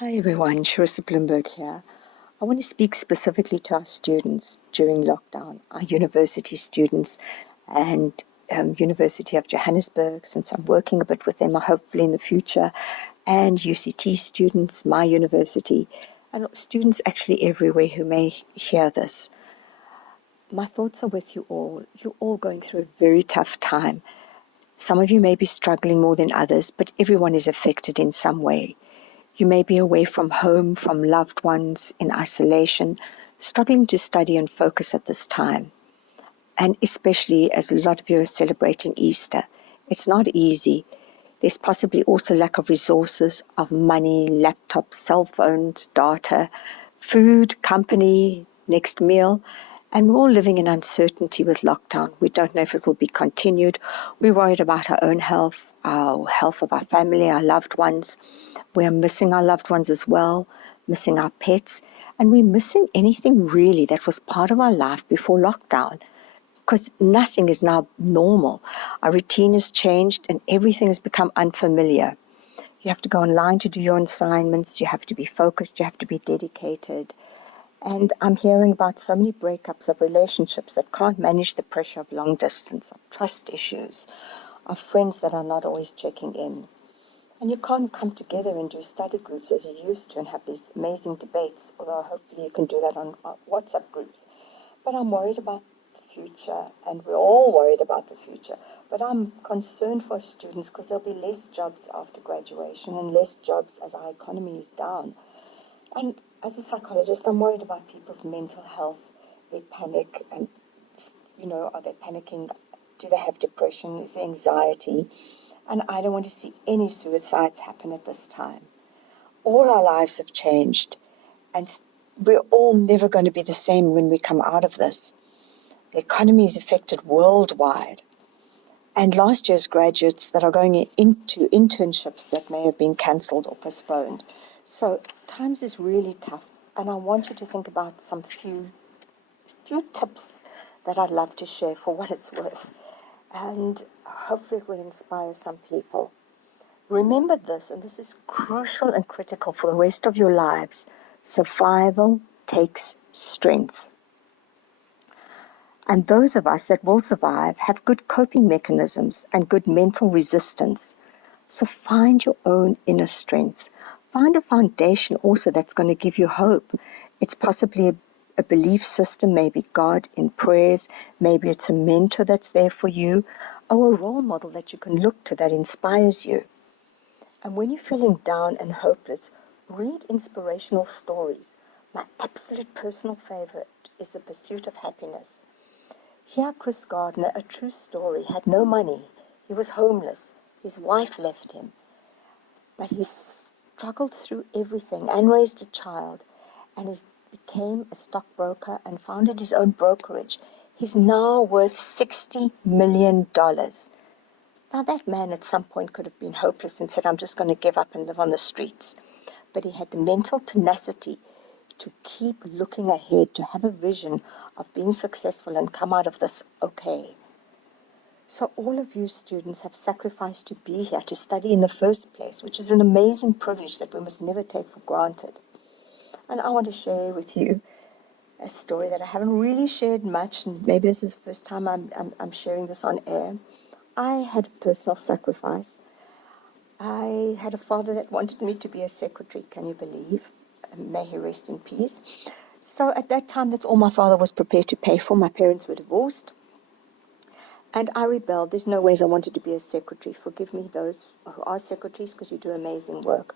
Hi everyone, Charissa Bloomberg here. I want to speak specifically to our students during lockdown, our university students and University of Johannesburg, since I'm working a bit with them, hopefully in the future, and UCT students, my university, and students actually everywhere who may hear this. My thoughts are with you all. You're all going through a very tough time. Some of you may be struggling more than others, but everyone is affected in some way. You may be away from home, from loved ones, in isolation, struggling to study and focus at this time. And especially as a lot of you are celebrating Easter, it's not easy. There's possibly also lack of resources, of money, laptops, cell phones, data, food, company, next meal. And we're all living in uncertainty with lockdown. We don't know if it will be continued. We're worried about our own health of our family, our loved ones. We are missing our loved ones as well, missing our pets. And we're missing anything really that was part of our life before lockdown, because nothing is now normal. Our routine has changed and everything has become unfamiliar. You have to go online to do your assignments. You have to be focused. You have to be dedicated. And I'm hearing about so many breakups of relationships that can't manage the pressure of long distance, of trust issues, of friends that are not always checking in. And you can't come together and do study groups as you used to and have these amazing debates, although hopefully you can do that on WhatsApp groups. But I'm worried about the future, and we're all worried about the future. But I'm concerned for students because there'll be less jobs after graduation and less jobs as our economy is down. And as a psychologist, I'm worried about people's mental health. They panic and, are they panicking? Do they have depression? Is there anxiety? And I don't want to see any suicides happen at this time. All our lives have changed, and we're all never going to be the same when we come out of this. The economy is affected worldwide. And last year's graduates that are going into internships that may have been cancelled or postponed. So times is really tough, and I want you to think about some few tips that I'd love to share for what it's worth. And hopefully it will inspire some people. Remember this, and this is crucial and critical for the rest of your lives. Survival takes strength. And those of us that will survive have good coping mechanisms and good mental resistance. So find your own inner strength. Find a foundation also that's going to give you hope. It's possibly a belief system, maybe God in prayers, maybe it's a mentor that's there for you, or a role model that you can look to that inspires you. And when you're feeling down and hopeless, read inspirational stories. My absolute personal favorite is The Pursuit of Happiness. Here, Chris Gardner, a true story, had no money. He was homeless. His wife left him. But he struggled through everything and raised a child and became a stockbroker and founded his own brokerage. He's now worth $60 million. Now, that man at some point could have been hopeless and said, I'm just going to give up and live on the streets. But he had the mental tenacity to keep looking ahead, to have a vision of being successful and come out of this okay. So all of you students have sacrificed to be here, to study in the first place, which is an amazing privilege that we must never take for granted. And I want to share with you a story that I haven't really shared much, and maybe this is the first time I'm sharing this on air. I had a personal sacrifice. I had a father that wanted me to be a secretary, can you believe? May he rest in peace. So at that time, that's all my father was prepared to pay for. My parents were divorced. And I rebelled. There's no ways I wanted to be a secretary. Forgive me, those who are secretaries, because you do amazing work.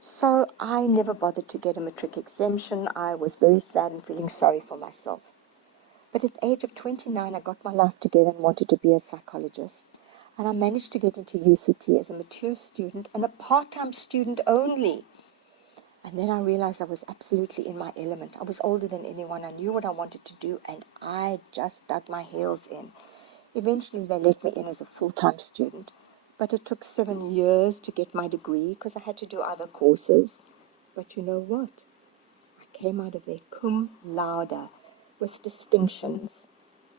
So I never bothered to get a matric exemption. I was very sad and feeling sorry for myself. But at the age of 29, I got my life together and wanted to be a psychologist. And I managed to get into UCT as a mature student and a part-time student only. And then I realized I was absolutely in my element. I was older than anyone. I knew what I wanted to do, and I just dug my heels in. Eventually, they let me in as a full-time student. But it took 7 years to get my degree because I had to do other courses. But you know what? I came out of there cum laude with distinctions.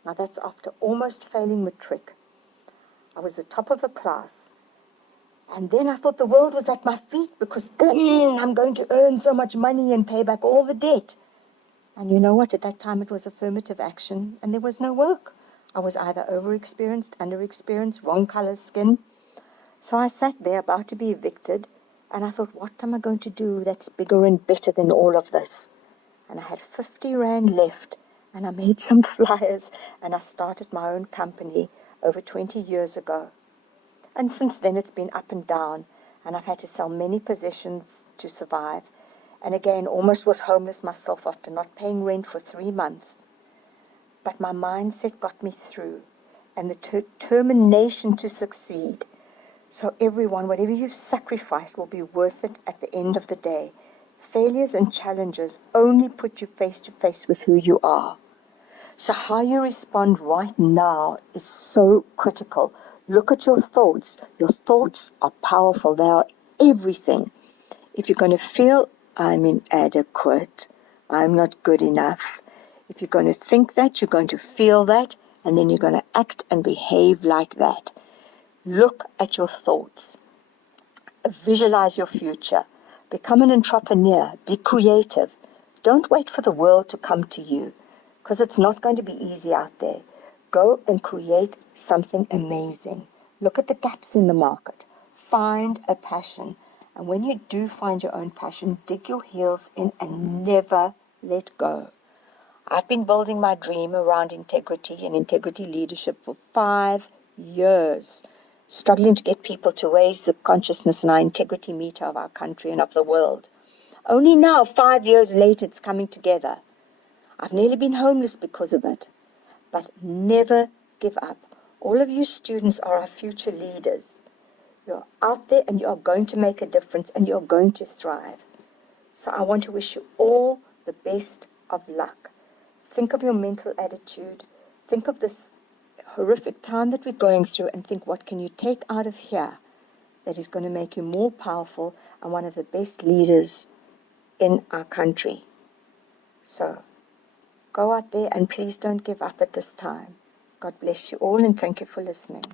Now, that's after almost failing matric. I was the top of the class. And then I thought the world was at my feet, because then I'm going to earn so much money and pay back all the debt. And you know what? At that time, it was affirmative action, and there was no work. I was either overexperienced, underexperienced, wrong color skin. So I sat there about to be evicted, and I thought, what am I going to do that's bigger and better than all of this? And I had 50 Rand left, and I made some flyers, and I started my own company over 20 years ago. And since then, it's been up and down, and I've had to sell many possessions to survive. And again, almost was homeless myself after not paying rent for 3 months. But my mindset got me through, and the determination to succeed. So everyone, whatever you've sacrificed will be worth it at the end of the day. Failures and challenges only put you face to face with who you are. So how you respond right now is so critical. Look at your thoughts. Your thoughts are powerful. They are everything. If you're going to feel, I'm inadequate, I'm not good enough, if you're going to think that, you're going to feel that, and then you're going to act and behave like that. Look at your thoughts. Visualize your future. Become an entrepreneur. Be creative. Don't wait for the world to come to you, because it's not going to be easy out there. Go and create something amazing. Look at the gaps in the market. Find a passion. And when you do find your own passion, dig your heels in and never let go. I've been building my dream around integrity and integrity leadership for 5 years, struggling to get people to raise the consciousness in our integrity meter of our country and of the world. Only now, 5 years later, it's coming together. I've nearly been homeless because of it. But never give up. All of you students are our future leaders. You're out there and you are going to make a difference and you're going to thrive. So I want to wish you all the best of luck. Think of your mental attitude. Think of this horrific time that we're going through and think, what can you take out of here that is going to make you more powerful and one of the best leaders in our country. So go out there and please don't give up at this time. God bless you all and thank you for listening.